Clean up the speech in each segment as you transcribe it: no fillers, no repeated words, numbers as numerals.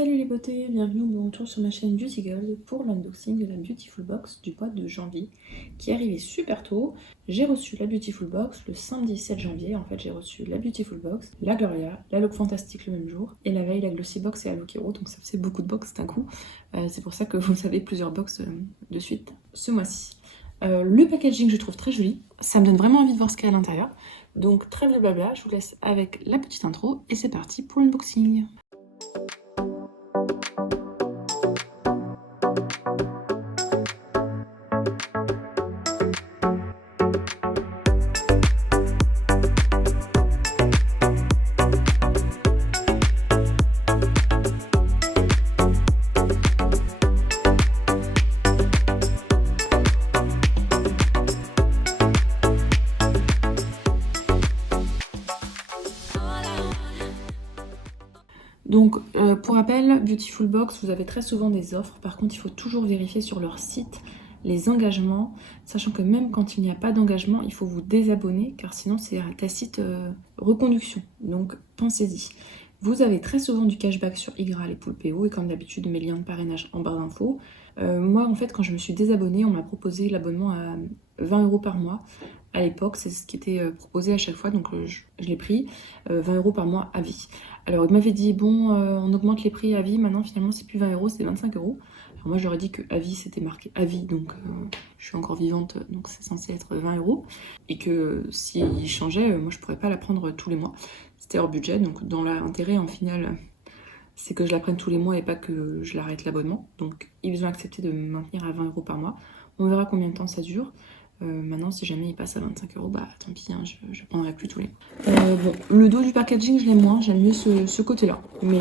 Salut les beautés, bienvenue au bon retour sur ma chaîne Beauty Girl pour l'unboxing de la Beautiful Box du mois de janvier qui est arrivé super tôt. J'ai reçu la Beautiful Box le samedi 7 janvier, en fait j'ai reçu la Beautiful Box, la Gloria, la Look Fantastique le même jour et la veille la Glossy Box et la Look Hero, donc ça faisait beaucoup de box d'un coup. C'est pour ça que vous avez plusieurs box de suite ce mois-ci. Le packaging je trouve très joli, ça me donne vraiment envie de voir ce qu'il y a à l'intérieur. Donc trêve de blabla, je vous laisse avec la petite intro et c'est parti pour l'unboxing. Donc, pour rappel, Beautiful Box, vous avez très souvent des offres. Par contre, il faut toujours vérifier sur leur site les engagements, sachant que même quand il n'y a pas d'engagement, il faut vous désabonner, car sinon c'est un tacite reconduction. Donc, pensez-y. Vous avez très souvent du cashback sur Igral et Poulpeo, et comme d'habitude, mes liens de parrainage en barre d'infos. Moi, en fait, quand je me suis désabonnée, on m'a proposé l'abonnement à 20 € par mois. À l'époque, c'est ce qui était proposé à chaque fois, donc je l'ai pris, 20 € par mois à vie. Alors, il m'avait dit, bon, on augmente les prix à vie, maintenant, finalement, c'est plus 20 €, c'est 25 €. Alors, moi, j'aurais dit que à vie, c'était marqué à vie, donc je suis encore vivante, donc c'est censé être 20 €. Et que s'il changeait, moi, je pourrais pas la prendre tous les mois. C'était hors budget, donc dans l'intérêt, en final, c'est que je la prenne tous les mois et pas que je l'arrête l'abonnement. Donc, ils ont accepté de me maintenir à 20 € par mois. On verra combien de temps ça dure. Maintenant, si jamais il passe à 25 €, bah tant pis, hein, je prendrai plus tous les mois. Bon, le dos du packaging, je l'aime moins, j'aime mieux ce côté-là. Mais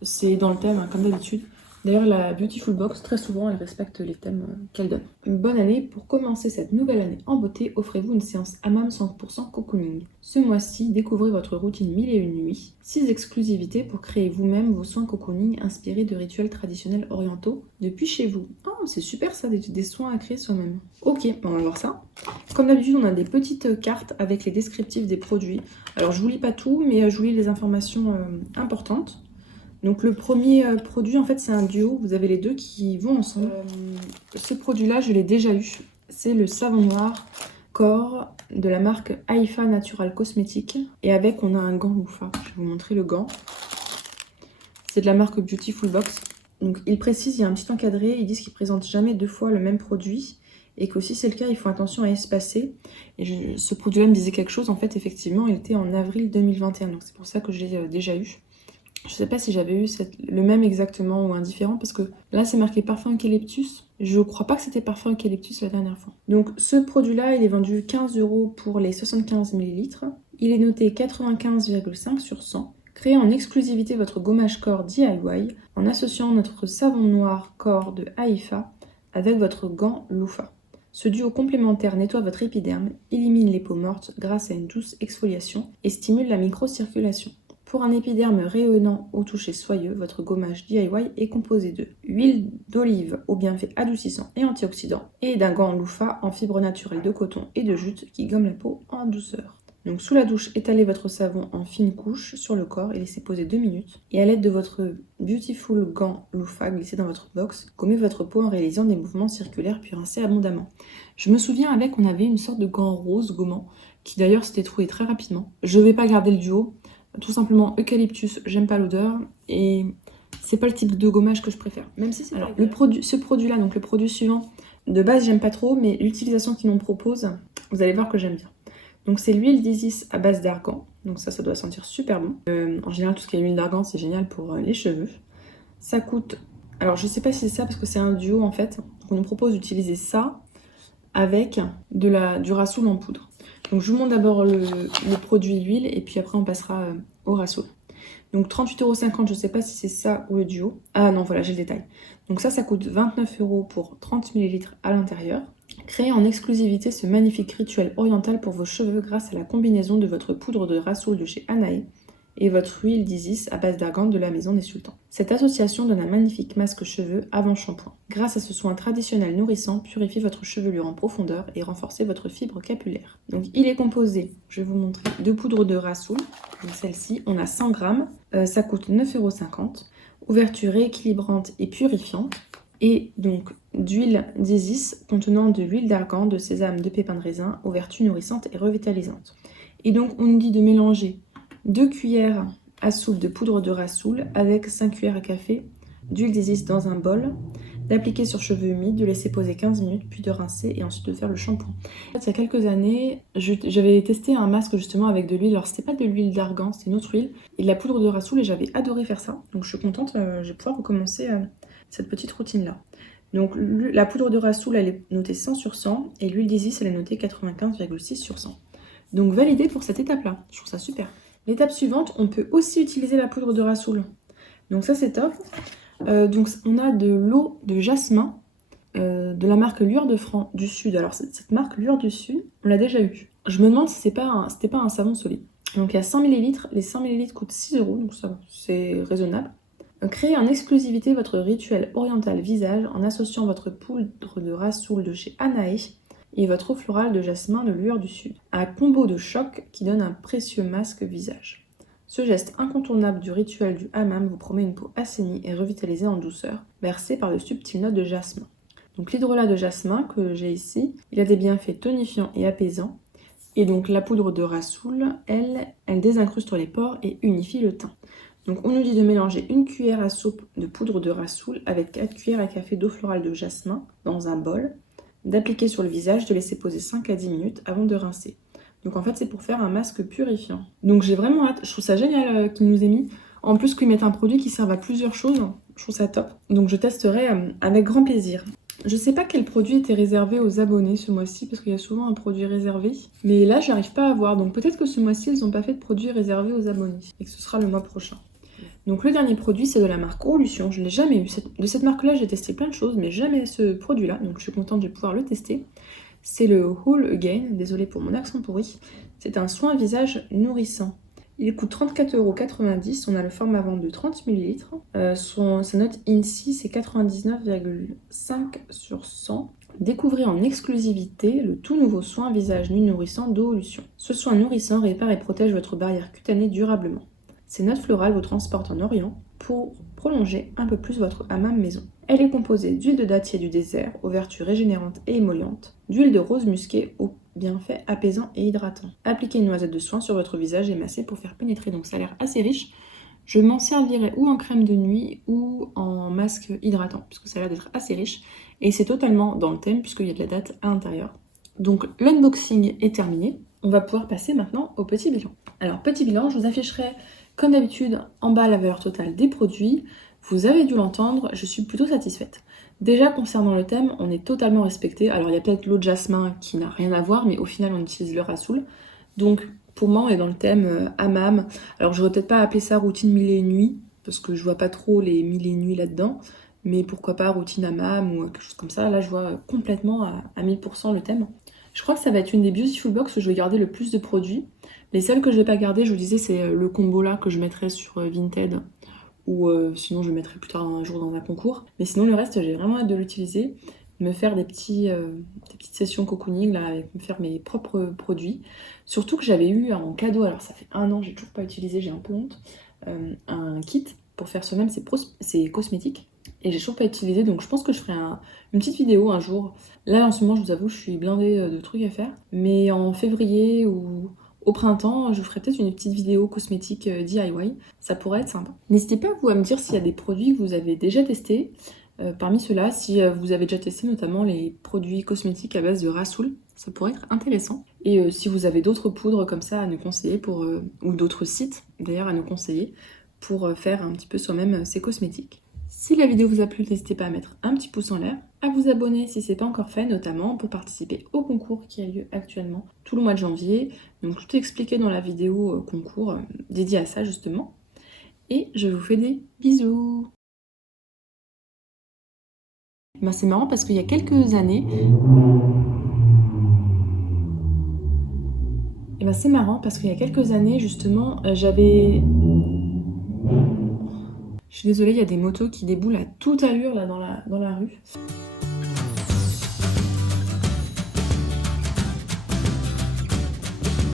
c'est dans le thème, hein, comme d'habitude. D'ailleurs, la Beautiful Box, très souvent, elle respecte les thèmes qu'elle donne. Une bonne année. Pour commencer cette nouvelle année en beauté, offrez-vous une séance hammam 100% cocooning. Ce mois-ci, découvrez votre routine 1001 nuits. 6 exclusivités pour créer vous-même vos soins cocooning inspirés de rituels traditionnels orientaux depuis chez vous. Oh, c'est super ça, des soins à créer soi-même. Ok, on va voir ça. Comme d'habitude, on a des petites cartes avec les descriptifs des produits. Alors, je vous lis pas tout, mais je vous lis les informations importantes. Donc le premier produit, en fait, c'est un duo. Vous avez les deux qui vont ensemble. Ce produit-là, je l'ai déjà eu. C'est le savon noir corps de la marque Haifa Natural Cosmétiques. Et avec, on a un gant loufa. Je vais vous montrer le gant. C'est de la marque Beautiful Box. Donc ils précisent, il y a un petit encadré. Ils disent qu'ils ne présentent jamais 2 fois le même produit. Et que si c'est le cas, il faut attention à espacer. Et ce produit-là me disait quelque chose. En fait, effectivement, il était en avril 2021. Donc c'est pour ça que je l'ai déjà eu. Je sais pas si j'avais eu le même exactement ou un différent, parce que là c'est marqué parfum eucalyptus. Je crois pas que c'était parfum eucalyptus la dernière fois. Donc ce produit-là, il est vendu 15 € pour les 75 ml. Il est noté 95,5 sur 100. Créez en exclusivité votre gommage corps DIY en associant notre savon noir corps de Haifa avec votre gant loufa. Ce duo complémentaire nettoie votre épiderme, élimine les peaux mortes grâce à une douce exfoliation et stimule la microcirculation. Pour un épiderme rayonnant au toucher soyeux, votre gommage DIY est composé de huile d'olive aux bienfaits adoucissants et antioxydants et d'un gant loufa en fibre naturelle de coton et de jute qui gomme la peau en douceur. Donc sous la douche, étalez votre savon en fine couche sur le corps et laissez poser 2 minutes. Et à l'aide de votre Beautiful gant loufa glissé dans votre box, gommez votre peau en réalisant des mouvements circulaires puis rincez abondamment. Je me souviens avec, on avait une sorte de gant rose gommant qui d'ailleurs s'était trouvé très rapidement. Je ne vais pas garder le duo. Tout simplement eucalyptus, j'aime pas l'odeur et c'est pas le type de gommage que je préfère. Même si c'est ce produit-là, donc le produit suivant, de base j'aime pas trop, mais l'utilisation qu'ils m'en proposent, vous allez voir que j'aime bien. Donc c'est l'huile d'Isis à base d'argan, donc ça doit sentir super bon. En général tout ce qui est huile d'argan c'est génial pour les cheveux. Ça coûte, alors je sais pas si c'est ça parce que c'est un duo en fait, donc on nous propose d'utiliser ça avec du rassoul en poudre. Donc je vous montre d'abord le produit huile et puis après on passera au rassoul. Donc 38,50 €, je ne sais pas si c'est ça ou le duo. Ah non, voilà, j'ai le détail. Donc ça coûte 29 € pour 30 ml à l'intérieur. Créez en exclusivité ce magnifique rituel oriental pour vos cheveux grâce à la combinaison de votre poudre de rassoul de chez Anae et votre huile d'Isis à base d'argan de la maison des sultans. Cette association donne un magnifique masque cheveux avant shampoing. Grâce à ce soin traditionnel nourrissant, purifiez votre chevelure en profondeur et renforcez votre fibre capillaire. Donc il est composé, je vais vous montrer, de poudre de rassoul. Donc celle-ci, on a 100 grammes, ça coûte 9,50 €. ouverture rééquilibrante et purifiante. Et donc d'huile d'Isis contenant de l'huile d'argan, de sésame, de pépins de raisin, aux vertus nourrissantes et revitalisantes. Et donc on nous dit de mélanger 2 cuillères à soupe de poudre de rassoul avec 5 cuillères à café d'huile d'Isis dans un bol, d'appliquer sur cheveux humides, de laisser poser 15 minutes, puis de rincer et ensuite de faire le shampoing. En fait, il y a quelques années, j'avais testé un masque justement avec de l'huile. Alors c'était pas de l'huile d'argan, c'était une autre huile et de la poudre de rassoul et j'avais adoré faire ça. Donc je suis contente, je vais pouvoir recommencer cette petite routine-là. Donc la poudre de rassoul, elle est notée 100 sur 100 et l'huile d'Isis, elle est notée 95,6 sur 100. Donc validé pour cette étape-là, je trouve ça super. L'étape suivante, on peut aussi utiliser la poudre de rassoul. Donc ça c'est top. Donc on a de l'eau de jasmin de la marque Lueur de Franc du Sud. Alors cette marque Lueur du Sud, on l'a déjà eu. Je me demande si c'était pas un savon solide. Donc il y a 100 ml, les 100 ml coûtent 6 €, donc ça c'est raisonnable. Créez en exclusivité votre rituel oriental visage en associant votre poudre de rassoul de chez Anae et votre eau florale de jasmin de Lueur du Sud. Un combo de choc qui donne un précieux masque visage. Ce geste incontournable du rituel du hammam vous promet une peau assainie et revitalisée en douceur, bercée par de subtiles notes de jasmin. Donc l'hydrolat de jasmin que j'ai ici, il a des bienfaits tonifiants et apaisants. Et donc la poudre de rassoul, elle désincruste les pores et unifie le teint. Donc on nous dit de mélanger 1 cuillère à soupe de poudre de rassoul avec 4 cuillères à café d'eau florale de jasmin dans un bol, d'appliquer sur le visage, de laisser poser 5 à 10 minutes avant de rincer. Donc en fait c'est pour faire un masque purifiant. Donc j'ai vraiment hâte, je trouve ça génial qu'ils nous aient mis. En plus qu'ils mettent un produit qui serve à plusieurs choses, je trouve ça top. Donc je testerai avec grand plaisir. Je sais pas quel produit était réservé aux abonnés ce mois-ci, parce qu'il y a souvent un produit réservé. Mais là j'arrive pas à voir, donc peut-être que ce mois-ci ils n'ont pas fait de produit réservé aux abonnés. Et que ce sera le mois prochain. Donc le dernier produit c'est de la marque Olution, je ne l'ai jamais eu. De cette marque-là j'ai testé plein de choses, mais jamais ce produit-là. Donc je suis contente de pouvoir le tester. C'est le Whole Again, désolé pour mon accent pourri. C'est un soin visage nourrissant. Il coûte 34,90 €, on a le format vente de 30 ml. Sa note INSEE c'est 99,5 sur 100. Découvrez en exclusivité le tout nouveau soin visage nu nourrissant d'Olution. Ce soin nourrissant répare et protège votre barrière cutanée durablement. Ces notes florales vous transportent en Orient pour prolonger un peu plus votre hammam maison. Elle est composée d'huile de dattier du désert, aux vertus régénérantes et émollientes, d'huile de rose musquée aux bienfaits apaisants et hydratants. Appliquez une noisette de soin sur votre visage et massez pour faire pénétrer, donc ça a l'air assez riche. Je m'en servirai ou en crème de nuit ou en masque hydratant, puisque ça a l'air d'être assez riche. Et c'est totalement dans le thème, puisqu'il y a de la date à l'intérieur. Donc l'unboxing est terminé. On va pouvoir passer maintenant au petit bilan. Alors petit bilan, je vous afficherai comme d'habitude en bas la valeur totale des produits. Vous avez dû l'entendre, je suis plutôt satisfaite. Déjà concernant le thème, on est totalement respecté. Alors il y a peut-être l'eau de jasmin qui n'a rien à voir, mais au final on utilise le rassoul. Donc pour moi on est dans le thème hammam. Alors j'aurais peut-être pas appelé ça routine mille et une nuits, parce que je vois pas trop les mille et une nuits là-dedans. Mais pourquoi pas routine hammam ou quelque chose comme ça. Là je vois complètement à 1000% le thème. Je crois que ça va être une des Beautiful Box où je vais garder le plus de produits. Les seuls que je vais pas garder, je vous disais, c'est le combo là que je mettrai sur Vinted. Ou sinon je le mettrai plus tard un jour dans un concours. Mais sinon le reste, j'ai vraiment hâte de l'utiliser. Me faire des petites sessions cocooning là, avec me faire mes propres produits. Surtout que j'avais eu en cadeau, alors ça fait 1 an, j'ai toujours pas utilisé, j'ai un peu honte, un kit pour faire soi-même ses cosmétiques. Et j'ai toujours pas utilisé, donc je pense que je ferai une petite vidéo un jour. Là en ce moment, je vous avoue, je suis blindée de trucs à faire. Mais en février ou au printemps, je ferai peut-être une petite vidéo cosmétique DIY. Ça pourrait être sympa. N'hésitez pas vous à me dire s'il y a des produits que vous avez déjà testés. Parmi ceux-là, si vous avez déjà testé notamment les produits cosmétiques à base de rassoul, ça pourrait être intéressant. Et si vous avez d'autres poudres comme ça à nous conseiller, ou d'autres sites d'ailleurs à nous conseiller, pour faire un petit peu soi-même ces cosmétiques. Si la vidéo vous a plu, n'hésitez pas à mettre un petit pouce en l'air, à vous abonner si ce n'est pas encore fait, notamment pour participer au concours qui a lieu actuellement tout le mois de janvier. Donc tout est expliqué dans la vidéo concours dédiée à ça justement. Et je vous fais des bisous. Ben, c'est marrant parce qu'il y a quelques années... justement, j'avais... Je suis désolée, il y a des motos qui déboulent à toute allure là dans la rue.